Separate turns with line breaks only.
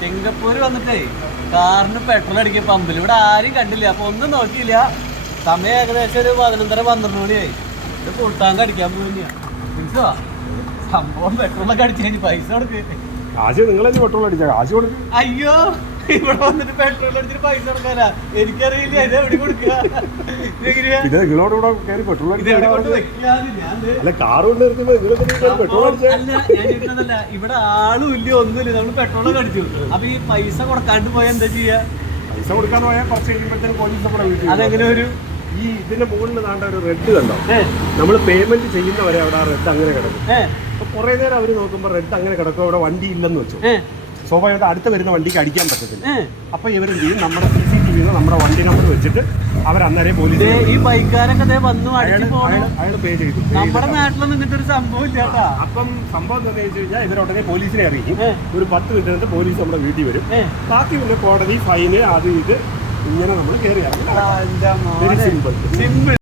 Singapore വന്നിട്ടേ കാറിന് petrol അടിക്കുക പമ്പിൽ ഇവിടെ ആരും കണ്ടില്ല. അപ്പൊ ഒന്നും നോക്കിയില്ല. സമയം ഏകദേശം ഒരു പതിനൊന്നര പന്ത്രണ്ട് മണിയായി. ഇത് ഫുൾ ടാങ്ക് അടിക്കാൻ പോയില്ല സംഭവം പെട്രോളൊക്കെ അടിച്ചു കഴിഞ്ഞ് പൈസ കൊടുക്ക്.
കാശ് നിങ്ങളെ പെട്രോൾ അടിച്ച? കാശ് കൊടുക്കും.
അയ്യോ. ഇവിടെ വന്നിട്ട് പെട്രോൾ അടിച്ചിട്ട് പൈസ കൊടുക്കാനാ? എനിക്കറിയില്ല ഇത് എവിടെ കൊടുക്കുക ഇതെങ്ങനെയാ?
പിന്നെ നിങ്ങളോട് ഇവിടെ കയറി പെട്രോൾ അല്ല കാർ കൊണ്ട് പെട്രോൾ
അല്ല ഞാൻ ചോദിക്കുന്നതല്ല ഇവിടെ ആളും ഇല്ല ഒന്നുമില്ല നമ്മൾ പെട്രോൾ അടിച്ചു. അപ്പൊ ഈ പൈസ കൊടുക്കാണ്ട് പോയാൽ എന്താ ചെയ്യാ?
പൈസ കൊടുക്കാൻ പോയാൽ കുറച്ച് കഴിയുമ്പോഴത്തേക്കും പോലീസ് നമ്മുടെ വീട്ടിൽ
അതെങ്ങനെ ഒരു
ഈ ഇതിന്റെ മുകളിൽ നാണ്ട ഒരു റെഡ് കണ്ടോ? നമ്മൾ പേയ്മെന്റ് ചെയ്യുന്നവരെ അവിടെ ആ റെഡ് അങ്ങനെ കിടക്കും. അപ്പൊ കുറെ നേരം അവർ നോക്കുമ്പോൾ റെഡ് അങ്ങനെ കിടക്കും അവിടെ വണ്ടി ഇല്ലെന്ന് വെച്ചു. സ്വാഭാവികമായിട്ട് അടുത്ത് വരുന്ന വണ്ടിക്ക് അടിക്കാൻ പറ്റത്തില്ല.
അപ്പോൾ
അപ്പൊ ഇവരെന്ത് ചെയ്യും? നമ്മുടെ സി സി ടി വി നമ്മുടെ വണ്ടി നമ്പർ വെച്ചിട്ട് അവർ അന്നേരം പോലീസ്
ഈ ബൈക്കാരൊക്കെ വന്നു
അയാൾ പേ ചെയ്തു.
നമ്മുടെ നാട്ടിലൊന്നും ഇങ്ങനത്തെ ഒരു സംഭവം ഇല്ല
അപ്പം സംഭവം എന്താണെന്ന് വെച്ച് കഴിഞ്ഞാൽ ഇവരുടനെ പോലീസിനെ അറിയിക്കും. ഒരു പത്ത് മിനിറ്റ് പോലീസ് നമ്മുടെ വീട്ടിൽ വരും. ബാക്കി പിന്നെ കോടതി ഫൈന് അത് ഇത് ഇങ്ങനെ നമ്മൾ കയറി
സിമ്പിൾ